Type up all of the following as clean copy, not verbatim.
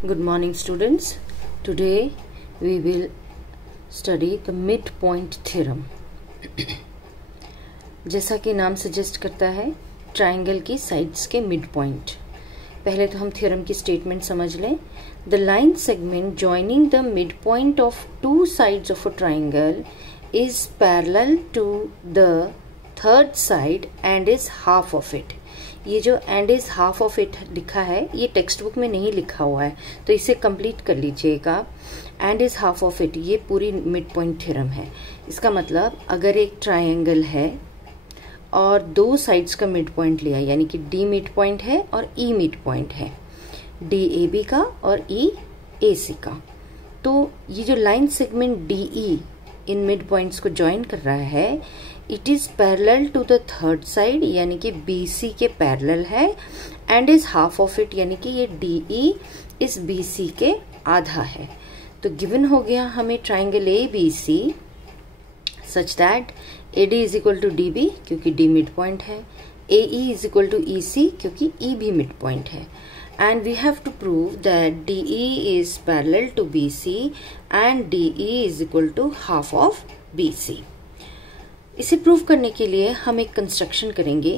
Good morning, students. Today we will study the midpoint theorem. जैसा कि नाम suggest करता है, ट्राइंगल की साइड्स के मिड पॉइंट. पहले तो हम थ्योरम की स्टेटमेंट समझ लें. The line segment joining the mid point of two sides of a triangle is parallel to the third side and is half of it. ये जो and is half of it लिखा है, ये text book में नहीं लिखा हुआ है, तो इसे कंप्लीट कर लीजिएगा. And is half of it, ये पूरी मिड पॉइंट थ्योरम है. इसका मतलब अगर एक ट्राइंगल है और दो साइड्स का मिड पॉइंट लिया, यानी कि डी मिड पॉइंट है और ई मिड पॉइंट है, डी ए बी का और ई ए सी का, तो ये जो लाइन सेगमेंट डी ई इन मिड पॉइंट्स को ज्वाइन कर रहा है, it is parallel to the third side, यानी कि बी सी के पैरेलल है. And is half of it, यानी कि ये डी ई इस बी सी के आधा है. तो गिवन हो गया हमें triangle A B C such that A D is equal to D B, क्योंकि डी मिड पॉइंट है, A E is equal to E C, क्योंकि ई भी मिड पॉइंट है. And we have to prove that DE is parallel to BC and DE is equal to half of BC. इसे prove करने के लिए हम एक कंस्ट्रक्शन करेंगे.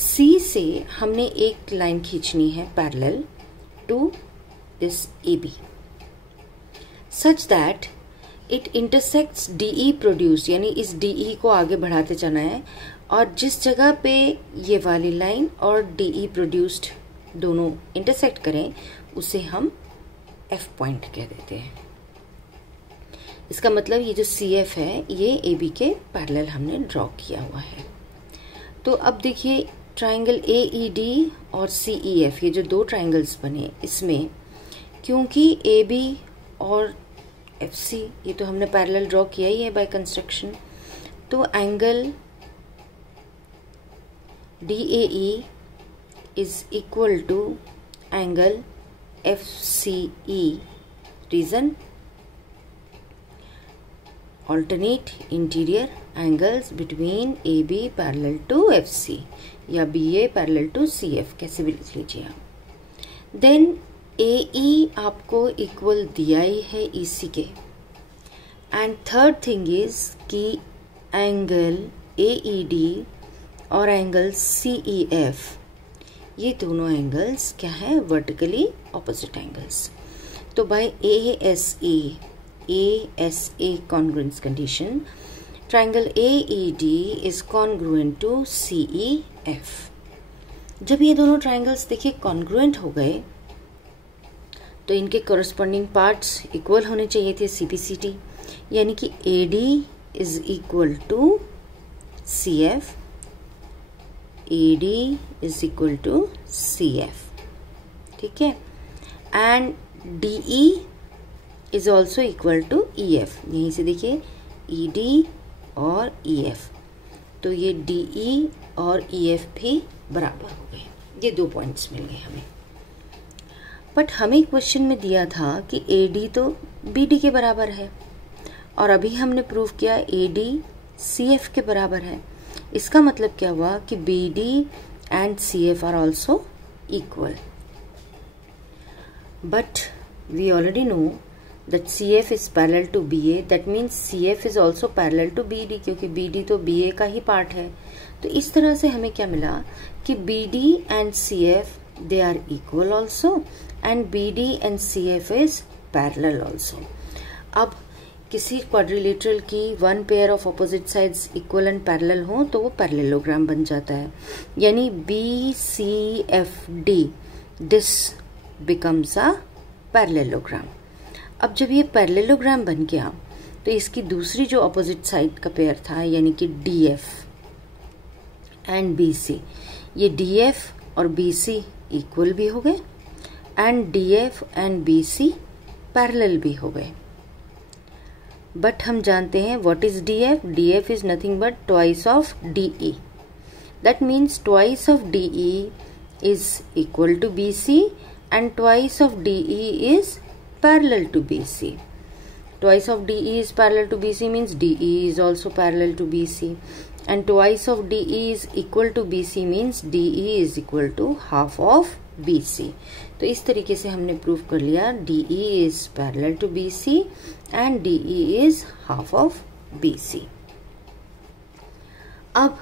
C से हमने एक लाइन खींचनी है parallel to this AB such that it intersects DE produced, यानी इस DE को आगे बढ़ाते जाना है, और जिस जगह पे ये वाली लाइन और DE produced दोनों इंटरसेक्ट करें उसे हम F पॉइंट कह देते हैं. इसका मतलब ये जो CF है ये AB के पैरेलल हमने ड्रॉ किया हुआ है. तो अब देखिए ट्राइंगल AED और CEF, ये जो दो ट्राइंगल्स बने, इसमें क्योंकि AB और FC ये तो हमने पैरेलल ड्रॉ किया ही है बाय कंस्ट्रक्शन, तो angle DAE is equal to angle FCE. Reason? Alternate interior angles between AB parallel to FC या BA parallel to CF, कैसे भी लिख लीजिए आप. Then AE आपको इक्वल दिया ही है EC के. And third thing is कि एंगल AED और एंगल CEF, ये दोनों एंगल्स क्या है, वर्टिकली ऑपोजिट एंगल्स. तो by ASA congruence condition, triangle AED is congruent to CEF. जब ये दोनों ट्राइंगल्स देखिए कॉन्ग्रुएंट हो गए, तो इनके कोरस्पॉन्डिंग पार्ट्स इक्वल होने चाहिए थे CPCT, यानी कि AD is equal to CF, AD is equal to CF. ठीक है. And DE is also equal to EF. यहीं से देखिए ED और EF, तो ये DE और EF भी बराबर हो गए. ये दो पॉइंट्स मिल गए हमें. बट हमें क्वेश्चन में दिया था कि AD तो BD के बराबर है, और अभी हमने प्रूव किया AD CF के बराबर है. इसका मतलब क्या हुआ कि BD and CF are also equal. But we already know that CF is parallel to BA. That means CF is also parallel to BD, क्योंकि BD तो BA का ही पार्ट है. तो इस तरह से हमें क्या मिला कि BD and CF they are equal also and BD and CF is parallel also. अब किसी क्वाड्रिलेटरल की one pair of opposite sides equal and parallel हो तो वो पैरेललोग्राम बन जाता है, यानी BCFD this becomes a parallelogram. अब जब ये पैरेललोग्राम बन गया, तो इसकी दूसरी जो ऑपोजिट साइड का पेयर था, यानी कि DF एंड BC, ये DF और BC इक्वल भी हो गए and DF and BC parallel भी हो गए. बट हम जानते हैं what is DF. DF is nothing but twice of DE. That means twice of DE is equal to BC and twice of DE is parallel to BC. Twice of DE is parallel to BC means DE is also parallel to BC, and twice of DE is equal to BC means DE is equal to half of BC। तो इस तरीके से हमने prove कर लिया DE is parallel to BC and DE is half of BC। अब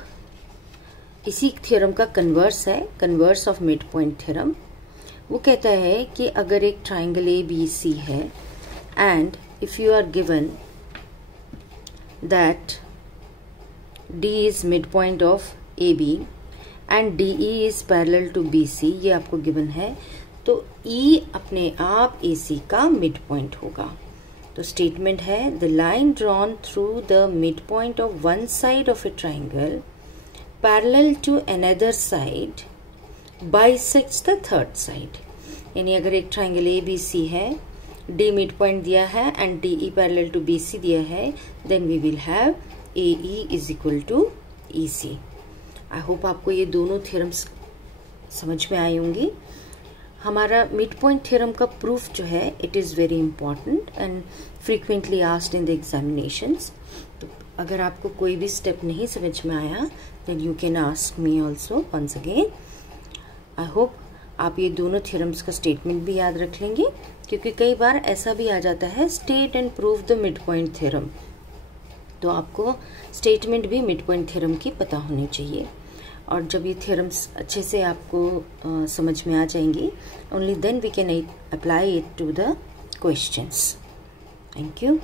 इसी theorem का कन्वर्स है, converse of mid point theorem. वो कहता है कि अगर एक ट्राइंगल ABC है and if you are given that D is midpoint of AB and DE is parallel to BC, ये आपको गिवन है, तो E अपने आप AC का मिड पॉइंट होगा। तो स्टेटमेंट है the line drawn through the mid point of one side of a triangle parallel to another side bisects the third side. यानी अगर एक ट्राइंगल ABC है, D मिड पॉइंट दिया है and DE parallel to BC दिया है, then we will have AE is equal to EC। I hope आपको ये दोनों थ्योरम्स समझ में आई होंगी। हमारा मिड पॉइंट थ्योरम का प्रूफ जो है it is very important and frequently asked in the examinations. तो अगर आपको कोई भी स्टेप नहीं समझ में आया then you can ask me also once again. I hope आप ये दोनों थ्योरम्स का स्टेटमेंट भी याद रख लेंगे, क्योंकि कई बार ऐसा भी आ जाता है state and prove the mid point theorem, तो आपको स्टेटमेंट भी मिड पॉइंट थ्योरम की पता होनी चाहिए। और जब ये थ्योरम्स अच्छे से आपको समझ में आ जाएंगी, only then we can apply it to the questions. Thank you.